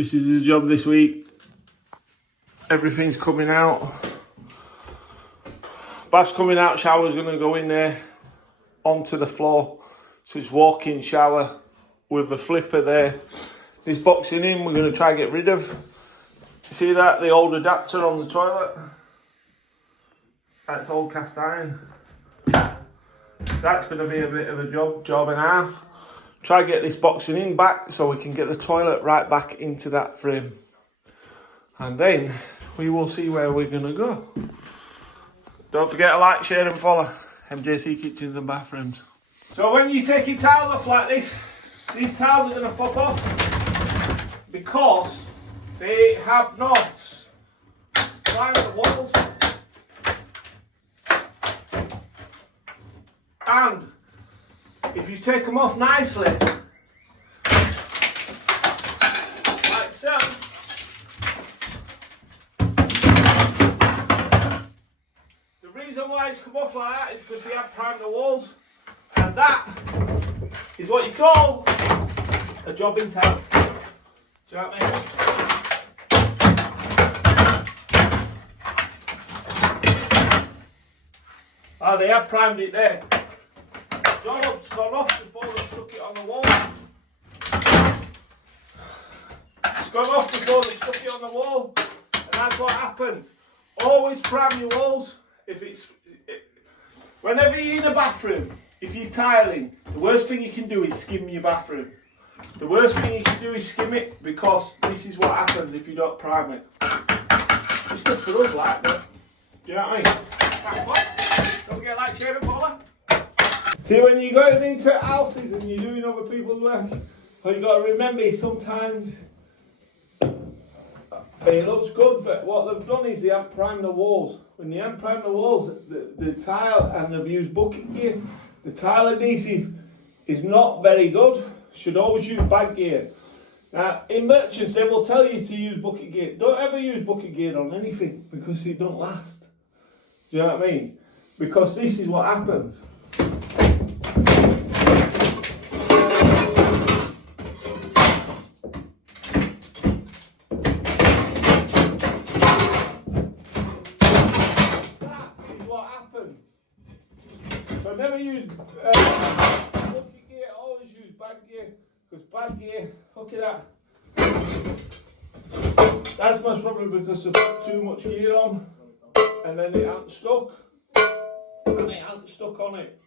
This is his job this week. Everything's coming out. Bath's coming out, shower's going to go in there onto the floor. So it's walk-in shower with a flipper there. This boxing in we're going to try and get rid of. See that? The old adapter on the toilet? That's all cast iron. That's going to be a bit of a job and a half. Try and get this boxing in back so we can get the toilet right back into that frame. And then we will see where we're going to go. Don't forget to like, share and follow MJC Kitchens and Bathrooms. So when you take your tile off like this, these tiles are going to pop off because they have not primed the walls. And if you take them off nicely, like so, the reason why it's come off like that is because they have primed the walls, and that is what you call a jobbing tile. Do you know what I mean? Oh, they have primed it there. Dollop's gone off before they stuck it on the wall. It's gone off before they stuck it on the wall, and that's what happens. Always prime your walls. Whenever you're in a bathroom, if you're tiling, the worst thing you can do is skim your bathroom. The worst thing you can do is skim it, because this is what happens if you don't prime it. It's good for us, like that. Do you know what I mean? Right, what? Don't forget to like, share and follow. See, when you're going into houses and you're doing other people's work, what you got to remember is sometimes it looks good, but what they've done is they haven't primed the walls. When you haven't primed the walls, the tile, and they've used bucket gear, the tile adhesive is not very good. Should always use bag gear. Now, in merchants, they will tell you to use bucket gear. Don't ever use bucket gear on anything, because it don't last. Do you know what I mean? Because this is what happens. So never use bucket gear, always use bag gear, because bag gear, look at that. That's most probably because they put too much gear on, and then it ain't stuck, and it ain't stuck on it.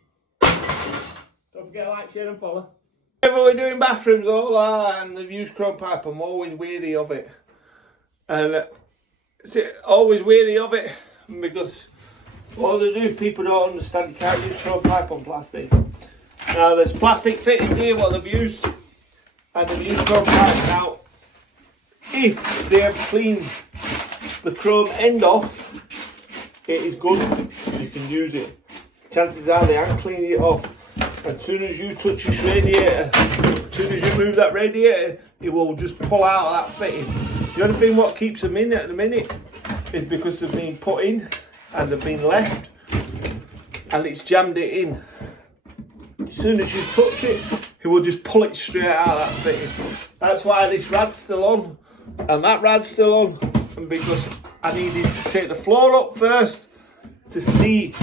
Don't forget to like, share and follow. Whenever we're doing bathrooms and they've used chrome pipe, I'm always weary of it. And always weary of it because what they do, people don't understand, you can't use chrome pipe on plastic. Now there's plastic fittings here, what they've used, and they've used chrome pipe. Now, if they have cleaned the chrome end off, it is good, you can use it. Chances are they haven't cleaned it off. As soon as you touch this radiator, as soon as you move that radiator, it will just pull out of that fitting. The only thing what keeps them in at the minute is because they've been put in and they've been left, and it's jammed it in. As soon as you touch it, it will just pull it straight out of that fitting. That's why this rad's still on and that rad's still on, and because I needed to take the floor up first to see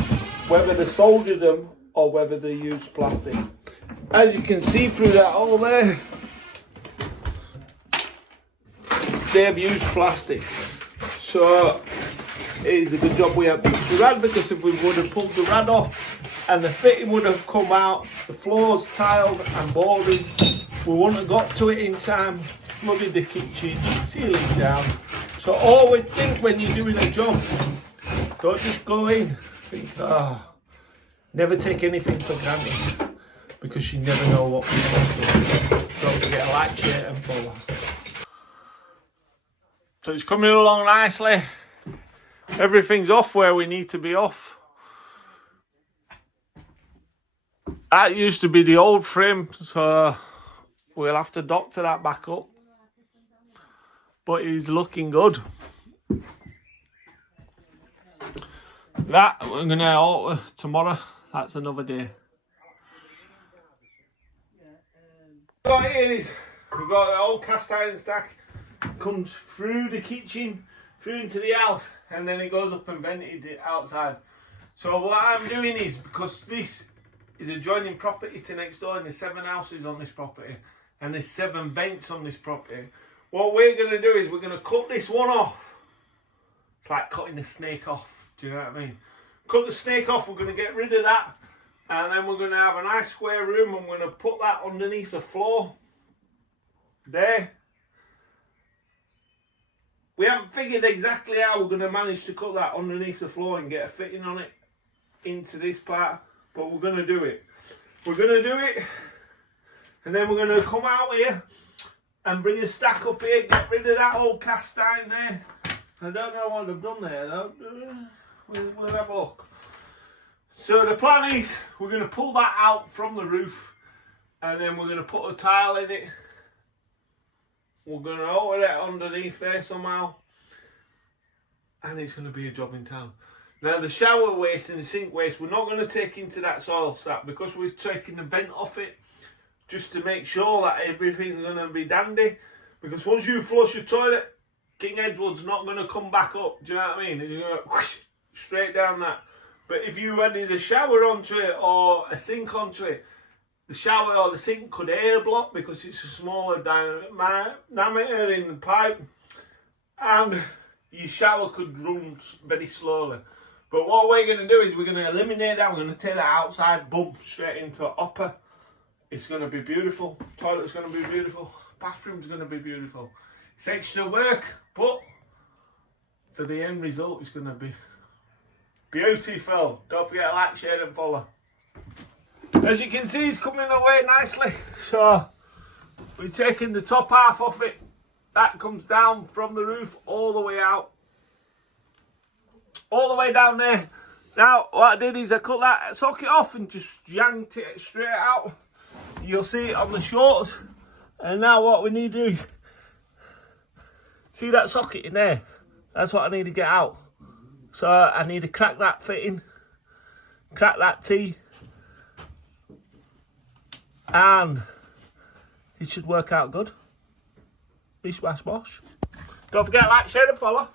whether they soldered them or whether they used plastic. As you can see through that hole there, they've used plastic. So it is a good job we haven't pulled the rad, because if we would have pulled the rad off and the fitting would have come out, the floors tiled and boarded, we wouldn't have got to it in time, flooded the kitchen, ceiling down. So always think when you're doing a job, don't just go in, think, never take anything for granted, because you never know what you're going to do. Don't forget to like, share and follow. So it's coming along nicely. Everything's off where we need to be off. That used to be the old frame, so we'll have to doctor that back up. But it's looking good. That we're going to alter tomorrow. That's another day. What we've got here is we've got an old cast iron stack. comes through the kitchen, through into the house, and then it goes up and vented it outside. So what I'm doing is, because this is adjoining property to next door, and there's 7 houses on this property, and there's 7 vents on this property, what we're going to do is we're going to cut this one off. It's like cutting the snake off, do you know what I mean? Cut the snake off, we're going to get rid of that, and then we're going to have a nice square room, and we're going to put that underneath the floor. There. We haven't figured exactly how we're going to manage to cut that underneath the floor and get a fitting on it into this part, but we're going to do it. We're going to do it, and then we're going to come out here and bring a stack up here, get rid of that old cast iron there. I don't know what I've done there though. We'll have a look. So the plan is we're going to pull that out from the roof, and then we're going to put a tile in it. We're going to hold it underneath there somehow, and it's going to be a job in town. Now the shower waste and the sink waste, we're not going to take into that soil stack, because we're taking the vent off it, just to make sure that everything's going to be dandy. Because once you flush your toilet, King Edward's not going to come back up, do you know what I mean? It's going to whoosh, straight down that. But if you added a shower onto it or a sink onto it, the shower or the sink could air block, because it's a smaller diameter in the pipe, and your shower could run very slowly. But what we're going to do is we're going to eliminate that. We're going to take that outside, bump straight into a hopper. It's going to be beautiful. Toilet's going to be beautiful. Bathroom's going to be beautiful. It's extra work, but for the end result, it's going to be beautiful. Don't forget to like, share and follow. As you can see, it's coming away nicely. So we're taking the top half off it. That comes down from the roof all the way out. All the way down there. Now, what I did is I cut that socket off and just yanked it straight out. You'll see it on the shorts. And now what we need to do is, see that socket in there? That's what I need to get out. So I need to crack that fitting, crack that T, and it should work out good. Bish bash bosh. Don't forget to like, share and follow.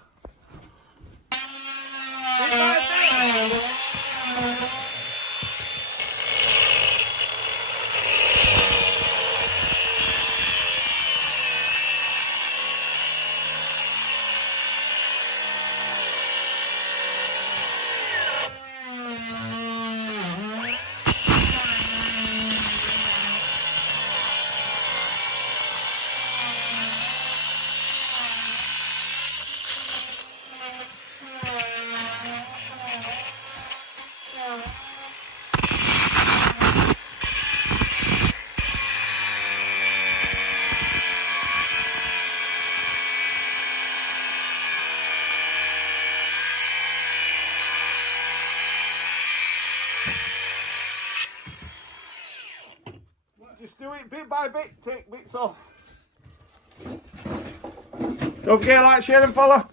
Just do it bit by bit, take bits off. Don't forget to like, share and follow.